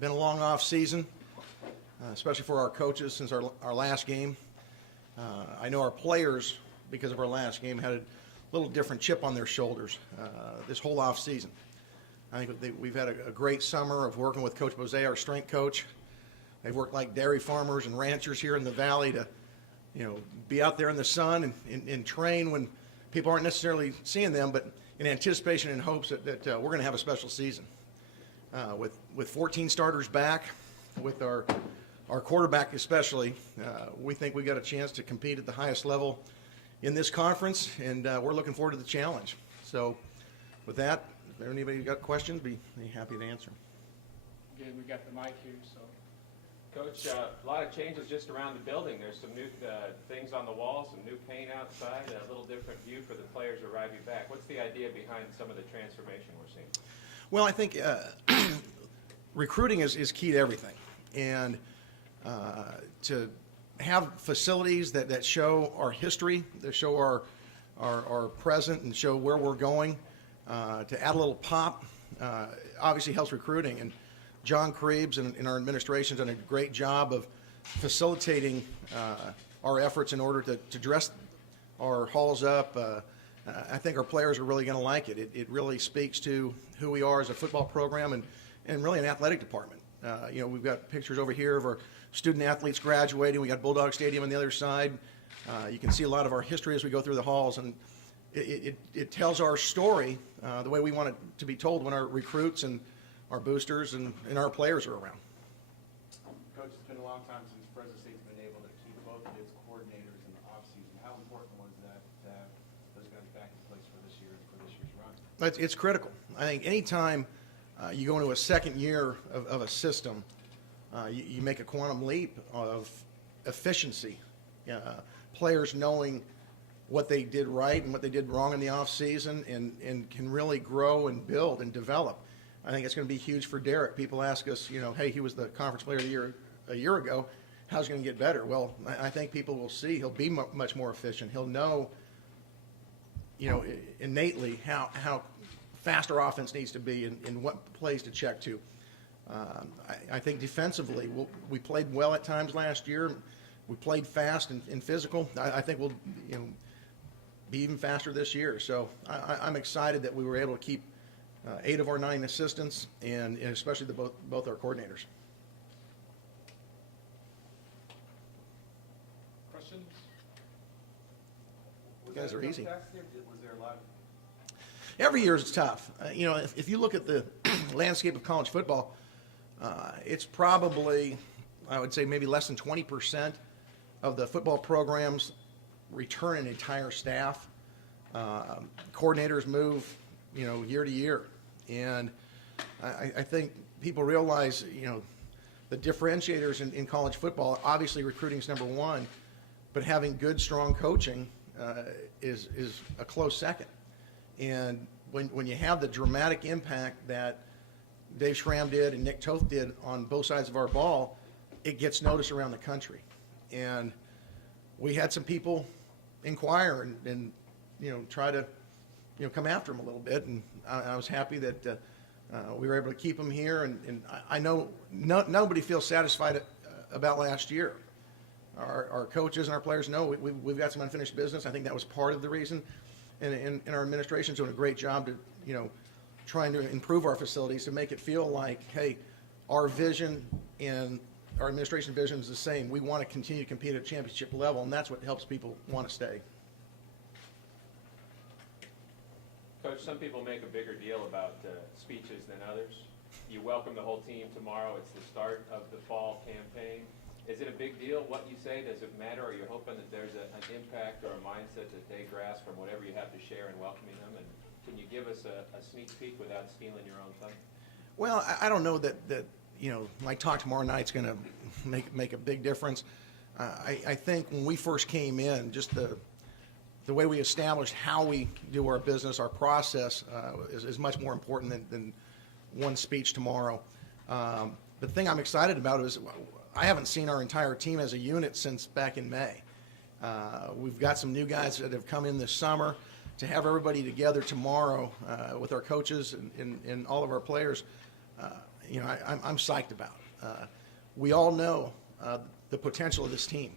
Been a long off season, especially for our coaches since our last game. I know our players, because of our last game, had a little different chip on their shoulders this whole off season. I think we've had a great summer of working with Coach Bose, our strength coach. They've worked like dairy farmers and ranchers here in the valley to, be out there in the sun and train when people aren't necessarily seeing them, but in anticipation and hopes that we're going to have a special season. With 14 starters back, with our quarterback especially, we think we got a chance to compete at the highest level in this conference, and we're looking forward to the challenge. So with that, if there anybody got questions, be happy to answer. Again, we got the mic here, so. Coach, a lot of changes just around the building. There's some new things on the walls, some new paint outside, a little different view for the players arriving back. What's the idea behind some of the transformation we're seeing? Well, I think recruiting is key to everything, and to have facilities that show our history, that show our present, and show where we're going, to add a little pop, obviously helps recruiting. And John Krebs and our administration has done a great job of facilitating our efforts in order to dress our halls up. I think our players are really going to like it. It really speaks to who we are as a football program and really an athletic department. We've got pictures over here of our student athletes graduating. We got Bulldog Stadium on the other side. You can see a lot of our history as we go through the halls, and it tells our story the way we want it to be told when our recruits and our boosters and our players are around. Coach, it's been a long time since Fresno State's been able to keep both of its coordinators in the offseason. How important was that to have those guys back in place for this year and for this year's run? It's critical. I think anytime you go into a second year of a system, you make a quantum leap of efficiency. Players knowing what they did right and what they did wrong in the offseason and can really grow and build and develop. I think it's going to be huge for Derek. People ask us, hey, he was the conference player of the year a year ago. How's he going to get better? Well, I think people will see he'll be much more efficient. He'll know, innately how fast our offense needs to be and what plays to check to. I think defensively, we played well at times last year. We played fast and physical. I think we'll be even faster this year. So I'm excited that we were able to keep 8 of our 9 assistants, and especially both our coordinators. Questions? You guys are easy. Was there a lot? Every year is tough. If you look at the landscape of college football, it's probably, I would say, maybe less than 20% of the football programs return an entire staff. Coordinators move, year to year. And I think people realize, the differentiators in college football, obviously recruiting is number one, but having good, strong coaching is a close second. And when you have the dramatic impact that Dave Schramm did and Nick Toth did on both sides of our ball, it gets noticed around the country. And we had some people inquire and try to come after him a little bit, and I was happy that we were able to keep him here. And I know nobody feels satisfied about last year. Our coaches and our players know we've got some unfinished business. I think that was part of the reason, and our administration's doing a great job to trying to improve our facilities to make it feel like, hey, our vision and our administration vision is the same. We want to continue to compete at a championship level, and that's what helps people want to stay. Coach, some people make a bigger deal about speeches than others. You welcome the whole team tomorrow. It's the start of the fall campaign. Is it a big deal what you say? Does it matter? Are you hoping that there's an impact or a mindset that they grasp from whatever you have to share in welcoming them? And can you give us a sneak peek without stealing your own thunder? Well, I don't know that my talk tomorrow night's going to make a big difference. I think when we first came in, just the way we established how we do our business, our process, is much more important than one speech tomorrow. The thing I'm excited about is I haven't seen our entire team as a unit since back in May. We've got some new guys that have come in this summer. To have everybody together tomorrow with our coaches and all of our players I'm psyched about. We all know the potential of this team.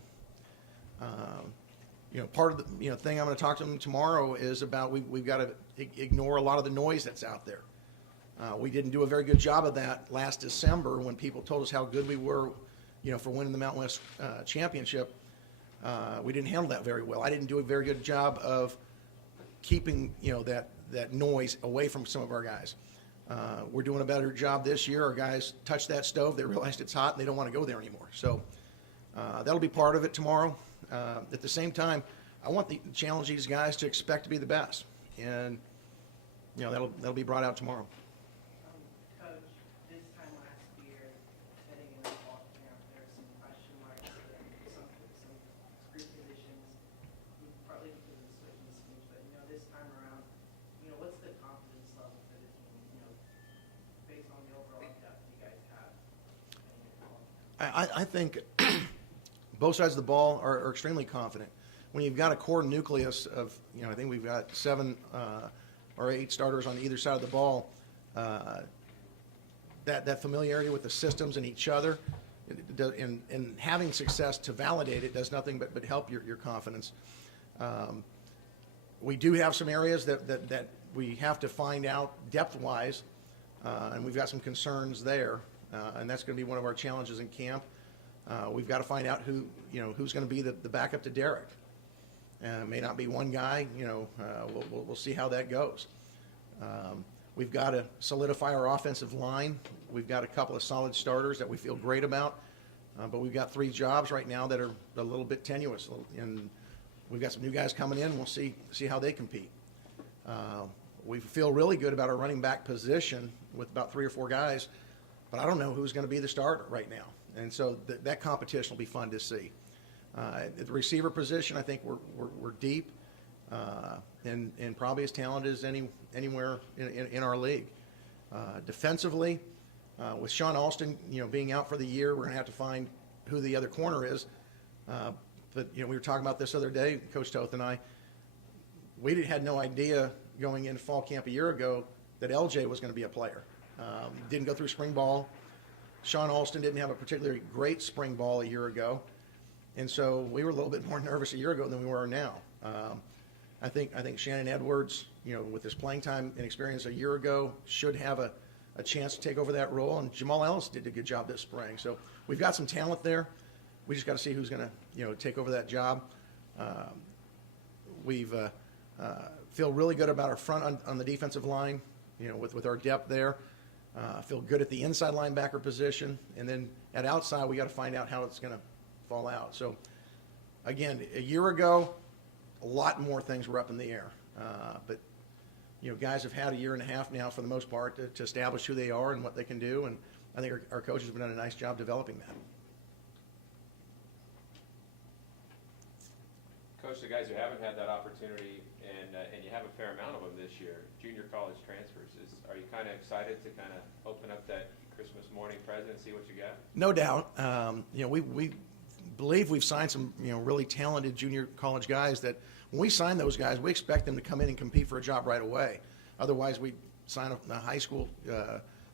Part of the thing I'm going to talk to them tomorrow is about we've got to ignore a lot of the noise that's out there. We didn't do a very good job of that last December when people told us how good we were, for winning the Mountain West championship. We didn't handle that very well. I didn't do a very good job of keeping that noise away from some of our guys. We're doing a better job this year. Our guys touch that stove, they realized it's hot, and they don't want to go there anymore. So that'll be part of it tomorrow. At the same time, I want to challenge these guys to expect to be the best, and that'll be brought out tomorrow. Coach, this time last year, heading into fall camp, there were some question marks there, some screen positions, partly because of the switching schemes, but this time around, what's the confidence level for the team, based on the overall depth you guys have heading into fall camp? I think both sides of the ball are extremely confident. When you've got a core nucleus of, I think we've got 7 or 8 starters on either side of the ball, that familiarity with the systems and each other, and having success to validate it does nothing but help your confidence. We do have some areas that we have to find out depth-wise, and we've got some concerns there, and that's going to be one of our challenges in camp. We've got to find out who's going to be the backup to Derek. It may not be one guy. We'll see how that goes. We've got to solidify our offensive line. We've got a couple of solid starters that we feel great about, but we've got 3 jobs right now that are a little bit tenuous, and we've got some new guys coming in. We'll see how they compete. We feel really good about our running back position with about 3 or 4 guys, but I don't know who's going to be the starter right now. And so that competition will be fun to see. At the receiver position, I think we're deep and probably as talented as anywhere in our league. Defensively, with Sean Alston, being out for the year, we're going to have to find who the other corner is. But we were talking about this other day, Coach Toth and I. We had no idea going into fall camp a year ago that LJ was going to be a player. Didn't go through spring ball. Sean Alston didn't have a particularly great spring ball a year ago, and so we were a little bit more nervous a year ago than we are now. I think Shannon Edwards, with his playing time and experience a year ago, should have a chance to take over that role, and Jamal Ellis did a good job this spring. So we've got some talent there. We just got to see who's going to take over that job. We've feel really good about our front on the defensive line, with our depth there. Feel good at the inside linebacker position, and then at outside we got to find out how it's going to fall out. So again, a year ago, a lot more things were up in the air, but guys have had a year and a half now for the most part to establish who they are and what they can do, and I think our coaches have done a nice job developing that. Coach, the guys who haven't had that opportunity, and you have a fair amount of them this year, junior college transfers, are you kind of excited to kind of open up that Christmas morning present and see what you got? No doubt. We believe we've signed some really talented junior college guys that when we sign those guys, we expect them to come in and compete for a job right away. Otherwise, we sign a high school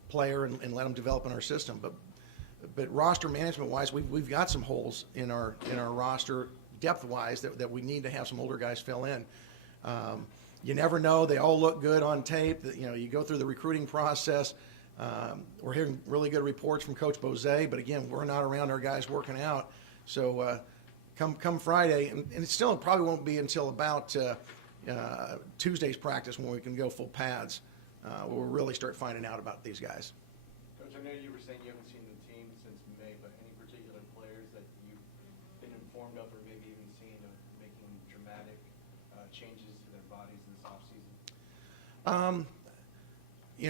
player and let them develop in our system. But roster management-wise, we've got some holes in our roster depth-wise that we need to have some older guys fill in. You never know. They all look good on tape. You go through the recruiting process. We're hearing really good reports from Coach Bose, but again, we're not around our guys working out. So come Friday, and it still probably won't be until about Tuesday's practice when we can go full pads. We'll really start finding out about these guys. Coach, I know you were saying you haven't seen the team since May, but any particular players that you've been informed of or maybe even seen of making dramatic changes to their bodies this offseason?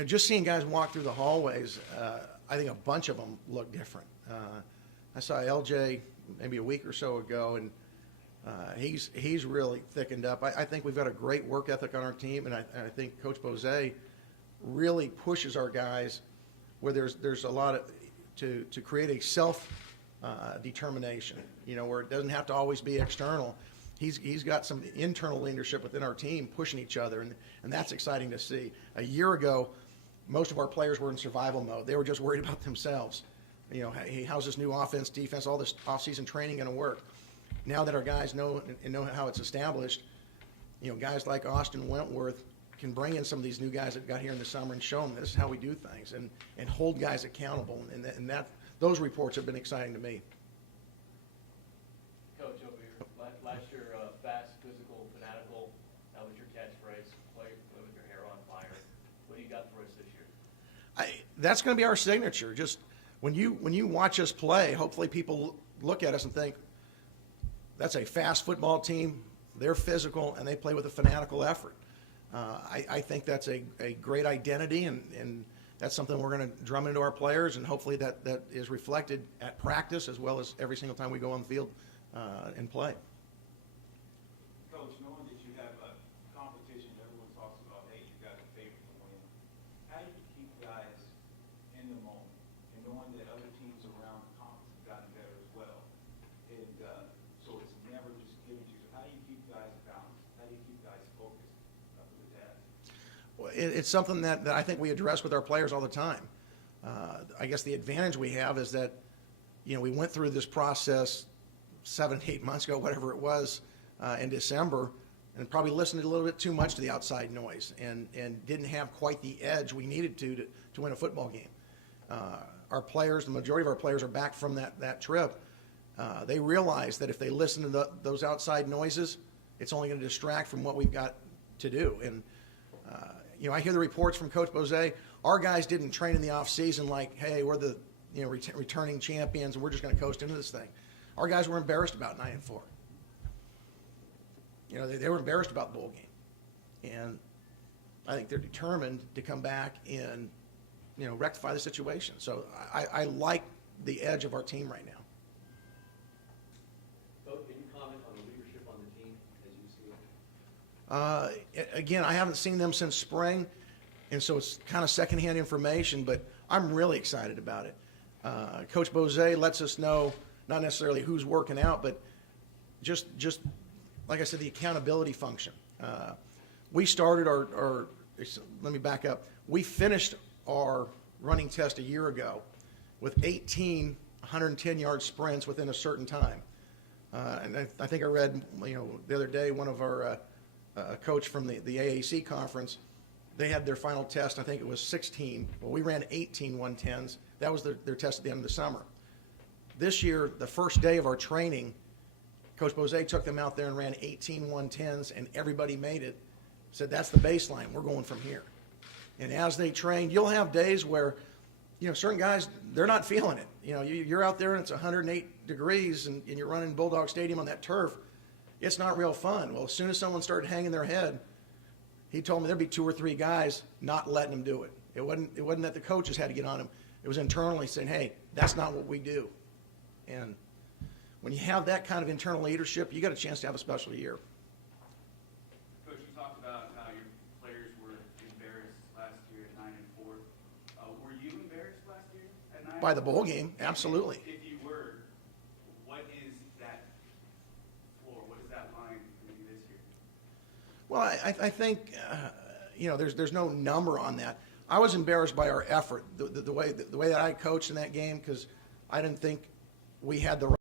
Just seeing guys walk through the hallways, I think a bunch of them look different. I saw LJ maybe a week or so ago, and he's really thickened up. I think we've got a great work ethic on our team, and I think Coach Bose really pushes our guys where there's a lot of to create a self determination. Where it doesn't have to always be external. He's got some internal leadership within our team pushing each other, and that's exciting to see. A year ago, most of our players were in survival mode. They were just worried about themselves. You know, hey, how's this new offense, defense, all this off-season training going to work? Now that our guys know and know how it's established, you know, guys like Austin Wentworth can bring in some of these new guys that got here in the summer and show them this is how we do things, and hold guys accountable. And those reports have been exciting to me. Coach, over here, last year, fast, physical, fanatical, that was your catchphrase, play with your hair on fire. What do you got for us this year? That's going to be our signature. Just when you watch us play, hopefully people look at us and think, that's a fast football team, they're physical, and they play with a fanatical effort. I think that's a great identity, and that's something we're going to drum into our players, and hopefully that is reflected at practice as well as every single time we go on the field and play. Coach, knowing that you have a competition, everyone talks about, hey, you got a favorite to win. How do you keep guys in the moment and knowing that other teams around the conference have gotten better as well? And so it's never just given to you. So how do you keep guys balanced? How do you keep guys focused for the task? Well, it's something that I think we address with our players all the time. I guess the advantage we have is that, you know, we went through this process 7, 8 months ago, whatever it was, in December, and probably listened a little bit too much to the outside noise and didn't have quite the edge we needed to win a football game. Our players, the majority of our players are back from that trip. They realize that if they listen to those outside noises, it's only going to distract from what we've got to do. And, you know, I hear the reports from Coach Bozé. Our guys didn't train in the off season like, hey, we're the returning champions and we're just going to coast into this thing. Our guys were embarrassed about 9-4. You know, they were embarrassed about the bowl game. And I think they're determined to come back and, you know, rectify the situation. So I like the edge of our team right now. Coach, can you comment on the leadership on the team as you see it? Again, I haven't seen them since spring, and so it's kind of secondhand information, but I'm really excited about it. Coach Bozé lets us know not necessarily who's working out, but just like I said, the accountability function. We started let me back up. We finished our running test a year ago with 18 110-yard sprints within a certain time. And I think I read, you know, the other day, one of our coach from the AAC conference, they had their final test, I think it was 16. Well, we ran 18 110s. That was their test at the end of the summer. This year, the first day of our training, Coach Bozé took them out there and ran 18 110s, and everybody made it. Said, that's the baseline. We're going from here. And as they trained, you'll have days where, you know, certain guys, they're not feeling it. You know, you're out there and it's 108 degrees and you're running Bulldog Stadium on that turf. It's not real fun. Well, as soon as someone started hanging their head, he told me there'd be 2 or 3 guys not letting them do it. It wasn't that the coaches had to get on him. It was internally saying, hey, that's not what we do. And when you have that kind of internal leadership, you got a chance to have a special year. Coach, you talked about how your players were embarrassed last year at 9-4. Were you embarrassed last year at 9? By the bowl game, absolutely. If you were, what is that floor? What is that line going to be this year? Well, I think, you know, there's no number on that. I was embarrassed by our effort, the way that I coached in that game, because I didn't think we had the right